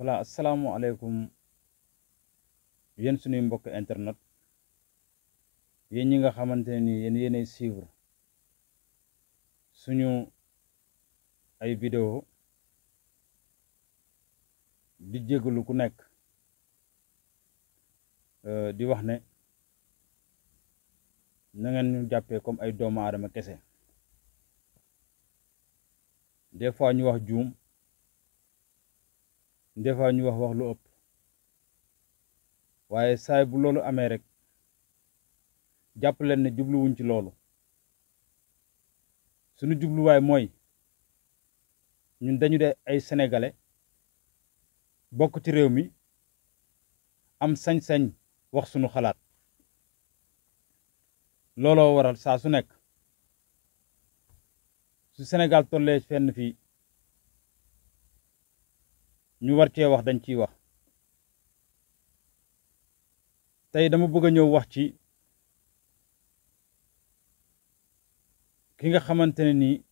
voilà asalaamaaleykum yéen suñuy mbokk internet yéen ñi nga xamante ne ni yéenay suivre suñu ay vidéo di jégalu ku nekk di wax ne na ngeen ñu jàppee comme ay doomu aadama kese des fois ñu wax juum des fois ñu wax lu ëpp waaye saay bu loolu amee rek jàpp leen ne jubluwuñ ci loolu suñu jubluwaay mooy ñun dañu de ay sénégalais bokk ci réew mi am sañ-sañ wax sunu xalaat looloo waral saa su nekk su Sénégal tollee fenn fii ñu war cee wax dañ ciy wax tey dama bëgg a ñëw wax ci ki nga xamante ne nii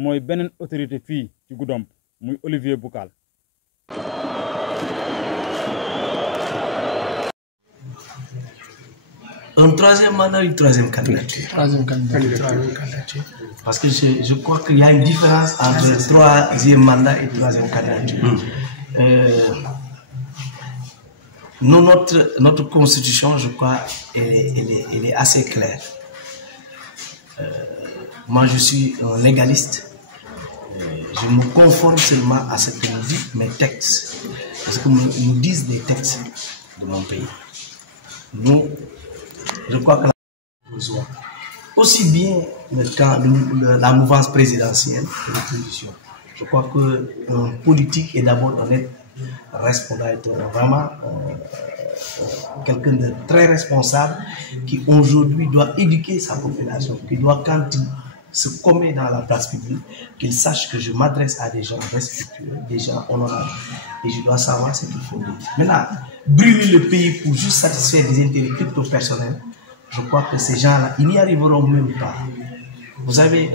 mooy beneen autorité fii ci Goudomp muy Olivier Boucal. Un troisième mandat, une troisième candidature. Troisième candidature. Parce que je crois qu'il y a une différence entre troisième mandat et troisième candidature. Notre constitution, je crois, elle est assez claire. Moi, je suis un légaliste. Je me conforme seulement à ce que nous disent mes textes. À ce que nous disent les textes de mon pays. Nous, je crois que aussi bien la mouvance présidentielle que l'opposition. Je crois qu'un politique est d'abord honnête, responsable, vraiment quelqu'un de très responsable qui aujourd'hui doit éduquer sa population, qui doit, quand il se commet dans la place publique, qu'il sache que je m'adresse à des gens respectueux, des gens honorables, et je dois savoir ce qu'il faut dire. Maintenant, brûler le pays pour juste satisfaire des intérêts crypto-personnels, je crois que ces gens-là, ils n'y arriveront même pas. Vous savez,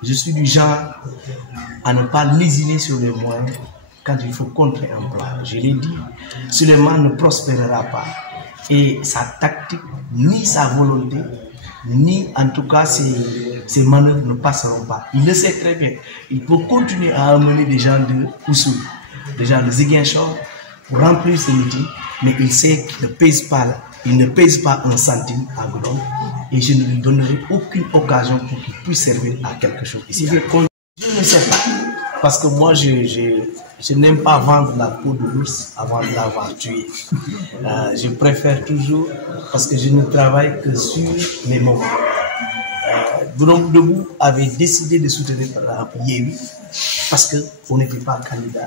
je suis du genre à ne pas lésiner sur les moyens quand il faut contrer un plan. Je l'ai dit, Suleiman ne prospérera pas. Et sa tactique, ni sa volonté, ni en tout cas ses manœuvres ne passeront pas. Il le sait très bien. Il peut continuer à amener des gens de Oussou, des gens de Ziguinchor pour remplir ce meeting, mais il sait qu'il ne pèse pas là. Il ne pèse pas un centime à Goudomp et je ne lui donnerai aucune occasion pour qu'il puisse servir à quelque chose ici. Je ne sais pas, parce que moi je n'aime pas vendre la peau de l'ours avant de l'avoir tué. Je préfère toujours, parce que je ne travaille que sur mes moments. Goudomp Debout avait décidé de soutenir par exemple Yewwi parce qu'on n'était pas candidat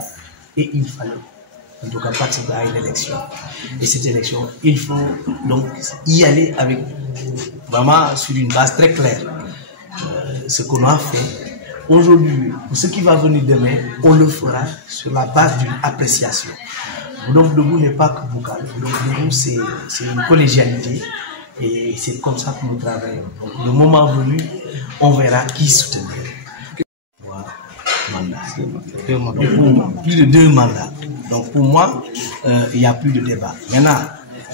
et il fallait en tout cas participer à une élection. Et cette élection, il faut donc y aller avec vraiment sur une base très claire. Ce qu'on a fait aujourd'hui, pour ce qui va venir demain, on le fera sur la base d'une appréciation. Goudomp Debout n'est pas que Boucal. Goudomp Debout, c'est une collégialité et c'est comme ça que nous travaillons. Donc, le moment venu, on verra qui soutenir. Plus de 2 mandats. Donc pour moi, il n'y a plus de débat. Maintenant,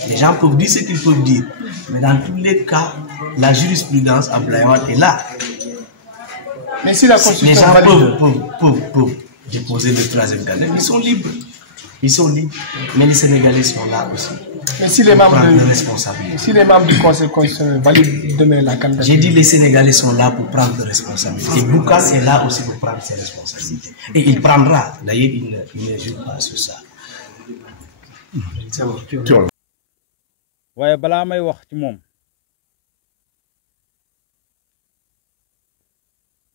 les gens peuvent dire ce qu'ils peuvent dire. Mais dans tous les cas, la jurisprudence Abdoulaye est là. Mais si la Constitution les gens peuvent déposer le troisième candidat, ils sont libres. Ils sont libres. Mais les Sénégalais sont là aussi. Mais si les membres responsabilités. Du Conseil constitutionnel valident demain la candidature. J'ai dit les Sénégalais sont là pour prendre des responsabilités. Et Boucal est là aussi pour prendre ses responsabilités. Et il prendra. D'ailleurs, il ne joue pas sur ça. waaye balaa may wax ci moom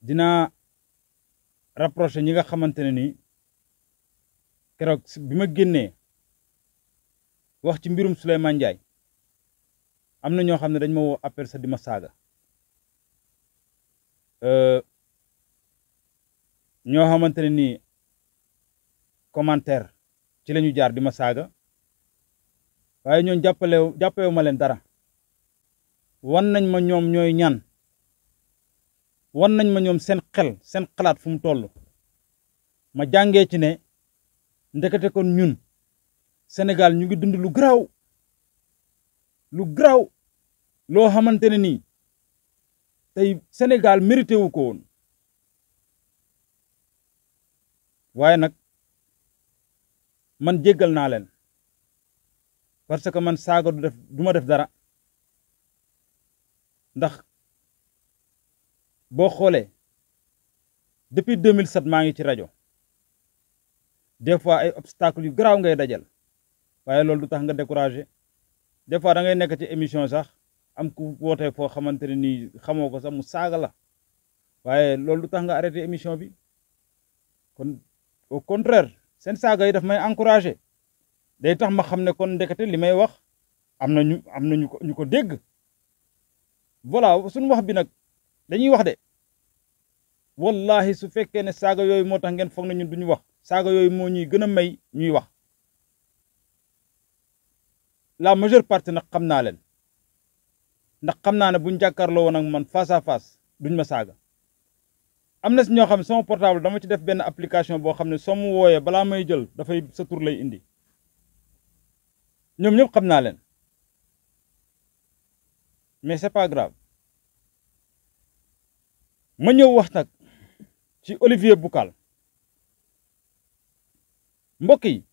dinaa rapproché ñi nga xamante ne ni keroog bi ma génnee wax ci mbirum Souleymane Ndiaye am na ñoo xam ne dañ ma woo appel sa di ma saaga ñoo xamante ne nii commentaire ci la ñu jaar di ma saaga waaye ñoon jàppewu ma leen dara wan nañ ma ñoom ñooy ñan wan nañ ma ñoom seen xel seen xalaat fu mu toll ma jàngee ci ne ndekete kon ñun Sénégal ñu ngi dund lu garaaw loo xamante ne nii tey Sénégal mérité wu ko woon waaye nag man jéggal naa leen parce que man saaga du ma def dara ndax boo xoolee depuis 2007 maa ngi ci rajo des fois ay obstacles yu garaaw ngay dajal waaye loolu du tax nga découragé des fois da ngay nekk ci émission sax am ku wootee foo xamante ne nii xamoo ko sax mu saaga la waaye loolu du tax nga arrêté émission bi kon au contraire seen saaga yi daf may encouragé day tax ma xam ne kon ndekete li may wax am na ñu ko dégg voilà suñu wax bi nag dañuy wax de wallahi su fekkee ne saaga yooyu moo tax ngeen foog na ñun duñu wax saaga yooyu moo ñuy gën a may ñuy wax la majeure partie nag xam naa leen ndax xam naa ne buñ jàkkaarloo woon ak man face à face duñ ma saaga am na si ñoo xam ne sama portable dama ci def benn application boo xam ne soo mu wooyee balaa may jël dafay sa tur lay indi ñoom ñëpp xam naa leen mais c'est pas grave ma ñëw wax nag ci Olivier Boucal mbokk yi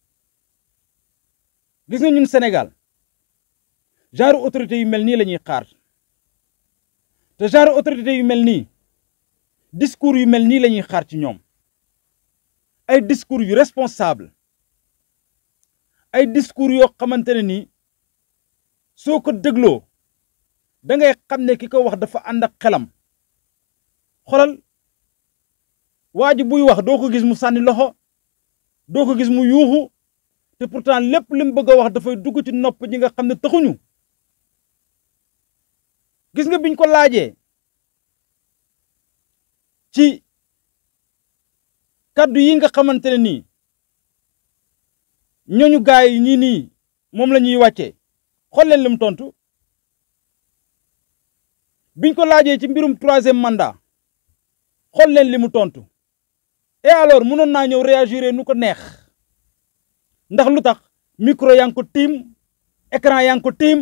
gis nga ñun Sénégal genre autorité yu mel nii la ñuy xaar te genre autorité yu mel nii discours yu mel nii la ñuy xaar ci ñoom ay discours yu responsable ay discours yoo xamante ne nii soo ko dégloo da ngay xam ne ki ko wax dafa ànd ak xelam xolal waa ji buy wax doo ko gis mu sànni loxo doo ko gis mu yuuxu te pourtant lépp li mu bëgg a wax dafay dugg ci nopp ñi nga xam ne taxuñu gis nga biñ ko laajee ci kaddu yi nga xamante ne nii ñooñu gaay yi ñii nii moom la ñuy wàccee xool leen li mu tontu biñ ko laajee ci mbirum 3e mandat xool leen li mu tontu et alors mënoon naa ñëw réagir nu ko neex ndax lu tax micro yaa ngi ko tiim écran yaa ngi ko tiim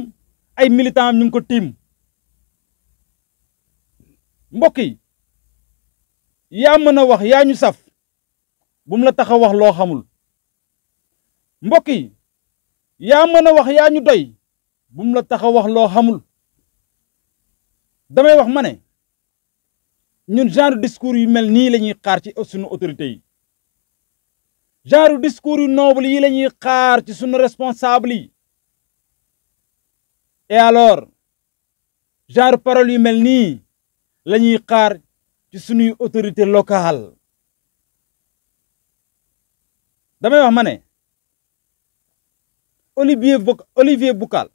ay militant am ñu ngi ko tiim mbokk yi yaa mën a wax yaa ñu saf bu mu la tax a wax loo xamul mbokk yi yaa mën a wax yaa ñu doy bu mu la tax a wax loo xamul damay wax ma ne ñun genre discours yu mel nii la ñuy xaar ci sunu autorité yi genre discours yu noble yi la ñuy xaar ci sunu responsable yi et alors genre parole yu mel nii la ñuy xaar ci sunuy autorité locale damay wax ma ne Olivier Boucal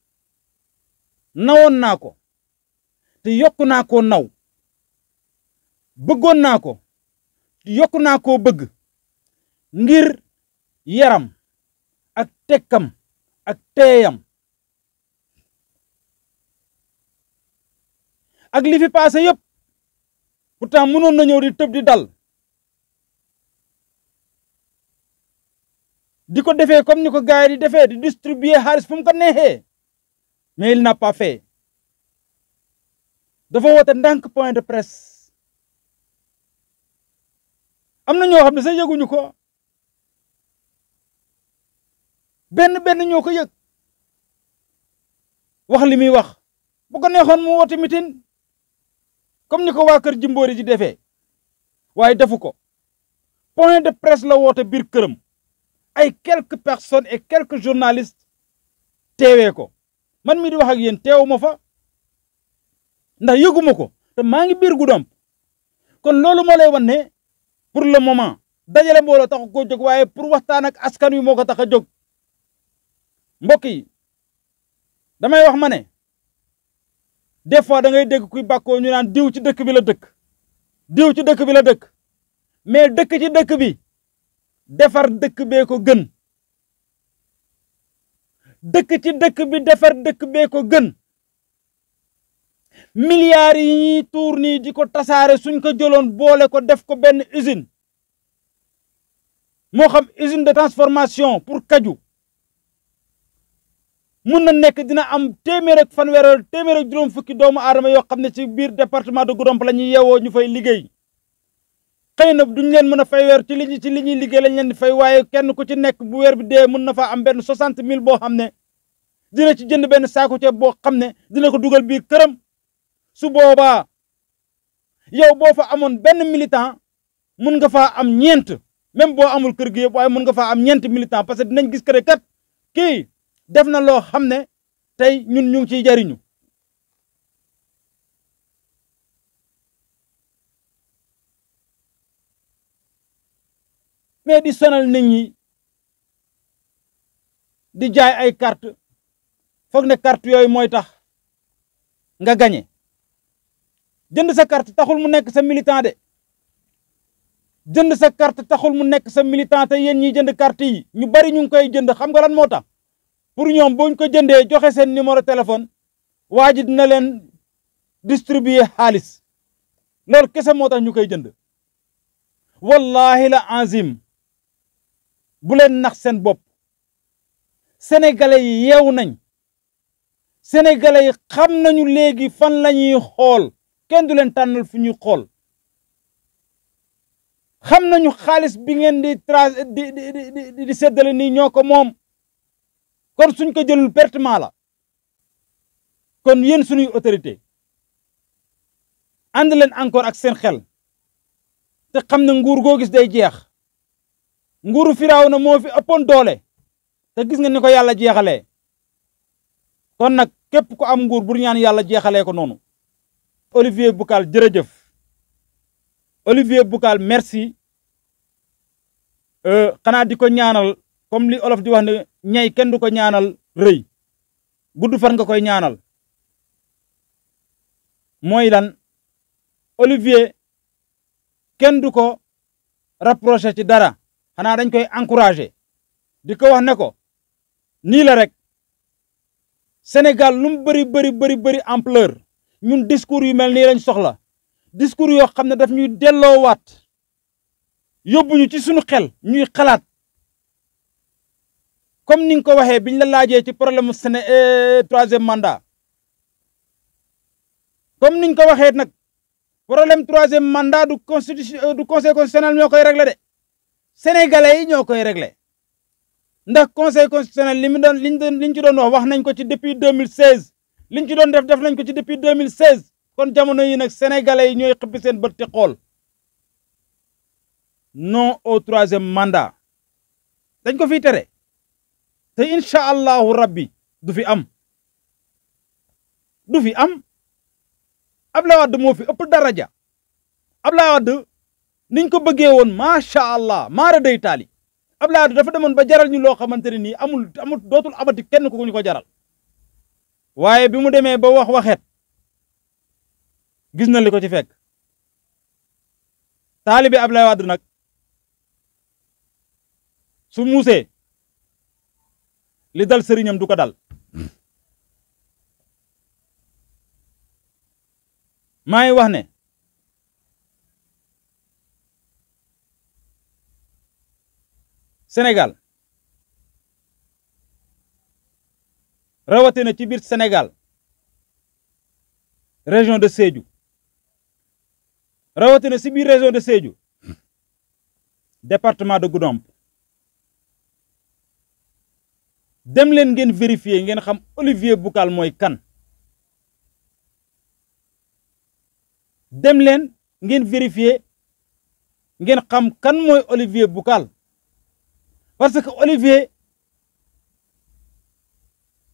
nawoon naa ko te yokku naa koo naw bëggoon naa ko yokku naa koo bëgg ngir yaram ak tekkam ak teeyam ak li fi passé yépp pourtant mënoon na ñëw di tëb di dal di ko defee comme ni ko gaay di defee di distribuer xaalis fu mu ko neexee mais il n'a pas fait dafa woote ndànk point de presse am na ñoo xam ne sax yëguñu ko benn ñoo ko yëg wax li muy wax bu ko neexoon mu woote mitin comme ni ko waa kër Jimbori ji defee waaye defu ko point de presse la woote biir këram ay quelques personnes et quelques journalistes teewee ko man mi di wax ak yéen teewuma fa ndax yëguma ko te maa ngi biir Goudomp kon loolu moo lay wan ne pour le moment dajale mbooloo tax koo jóg waaye pour waxtaan ak askan wi moo ko tax a jóg mbokk yi damay wax ma ne des fois da ngay dégg kuy bàkkoo ñu naan diw ci dëkk bi la dëkk diw ci dëkk bi la dëkk mais dëkk ci dëkk bi defar dëkk bee ko gën dëkk ci dëkk bi defar dëkk bee ko gën milliards yi ñuy tuur nii di ko tasaare suñ ko jëloon boole ko def ko benn usine moo xam usine de transformation pour kaju mun na nekk dina am téeméer ak fanweer téeméer ak juróom fukki doomu aadama yoo xam ne ci biir département de Goudomp la ñuy yeewoo ñu fay liggéey xëy na duñ leen mën a fay weer ci li ñuy liggéey lañ leen di fay waaye kenn ku ci nekk bu weer bi dee mun na faa am benn 60 000 boo xam ne dina ci jënd benn saako ceeb boo xam ne dina ko dugal biir këram su boobaa yow boo fa amoon benn militant mun nga faa am ñeent même boo amul kër gi yëpp waaye mun nga faa am ñeent militant parce que dinañ gis que kat kii def na loo xam ne tey ñun ñu ngi ciy jariñu mais di sonal nit ñi di jaay ay carte foog ne carte yooyu mooy tax nga gañe jënd sa carte taxul mu nekk sa militant de jënd sa carte taxul mu nekk sa militant te yéen ñi jënd carte yi ñu bari ñu ngi koy jënd xam nga lan moo tax pour ñoom buñ ko jëndee joxe seen numéro téléphone waa ji dina leen distribuer xaalis loolu kese moo tax ñu koy jënd wallahi la azim bu leen nax seen bopp sénégalais yi yeewu nañ sénégalais yi xam nañu léegi fan la ñuy xool kenn du leen tànnal fu ñuy xool xam nañu xaalis bi ngeen di séddale nii ñoo ko moom kon suñ ko jëlul pertement la kon yéen suñuy autorité ànd leen encore ak seen xel te xam ne nguur goo gis day jeex nguuru Firawna moo fi ëppoon doole te gis nga ni ko yàlla jeexalee kon nag képp ku am nguur bu ñaan yàlla jeexalee ko noonu Olivier Boucal jërëjëf Olivier Boucal merci xanaa di ko ñaanal comme li olof di wax ne ñay kenn du ko ñaanal rëy gudd fan nga koy ñaanal mooy lan Olivier kenn du ko rapproché ci dara xanaa dañ koy encouragé di ko wax ne ko nii la rek Sénégal lu mu bëri ampleur ñun discours yu mel nii lañ soxla discours yoo xam ne daf ñuy delloowaat yóbbuñu ci suñu xel ñuy xalaat comme ni nga ko waxee biñ la laajee ci problème troisième mandat comme niñ ko waxee nag problème troisième mandat du conseil constitutionnel ñoo koy réglé de sénégalais yi ñoo koy réglé ndax conseil constitutionnel liñ ci doon wax nañ ko ci depuis 2016 liñ ci doon def nañ ko ci depuis 2016 kon jamono yi nag sénégalais yi ñooy xëppi seen bët te xool non au troisième mandat dañ ko fiy tere te incha allahu rabbi du fi am Abdoulaye Wade moo fi ëpp daraja Abdoulaye Wade niñ ko bëggee woon macha allah maara day taali Abdoulaye Wade dafa demoon ba jaral ñu loo xamante ne nii amul dootul amati kenn ku ñu ko jaral waaye bi mu demee ba waxeet gis na li ko ci fekk taalibe Abdoulaye Wade nag su muusee li dal sëriñam du ko dal maa ngi wax ne Sénégal rawatina ci biir Sénégal région de Sédhiou rawatina ci biir région de Sédhiou département de Goudomp dem leen ngeen vérifier ngeen xam Olivier Boucal mooy kan dem leen ngeen vérifier ngeen xam kan mooy Olivier Boucal parce que Olivier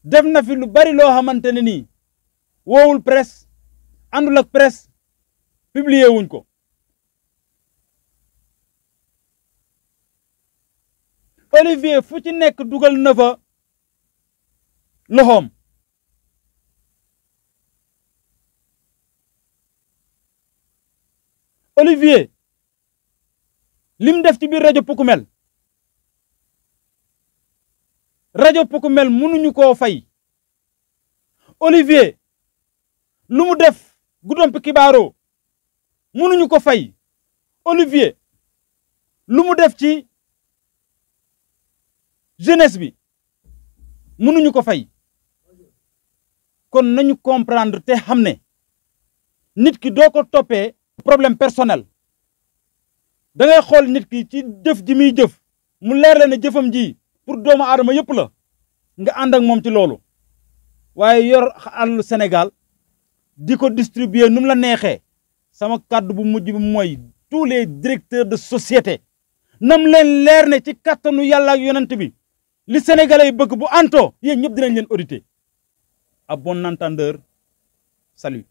def na fi lu bari loo xamante ne nii woowul presse àndul ak presse publier wuñ ko Olivier fu ci nekk dugal na fa loxoom Olivier lim def ci biir rajo Poukoumel mënuñu koo fay Olivier lu mu def Goudomp Kibaaro mënuñu ko fay Olivier lu mu def ci jeunesse bi mënuñu ko fay kon nañu comprendre te xam ne nit ki doo ko toppee problème personnel da ngay xool nit ki ci jëf ji muy jëf mu leer la ne jëfam ji pour doomu aadama yëpp la nga ànd ak moom ci loolu waaye yor àllu Sénégal di ko distribuer nu mu la neexee sama kàddu bu mujj bi mooy tous les directeurs de société nam leen leer ne ci kàttanu yàlla ak yonent bi li sénégalais yi bëgg bu anto yéen ñëpp dinañ leen auditer à bon entendeur salut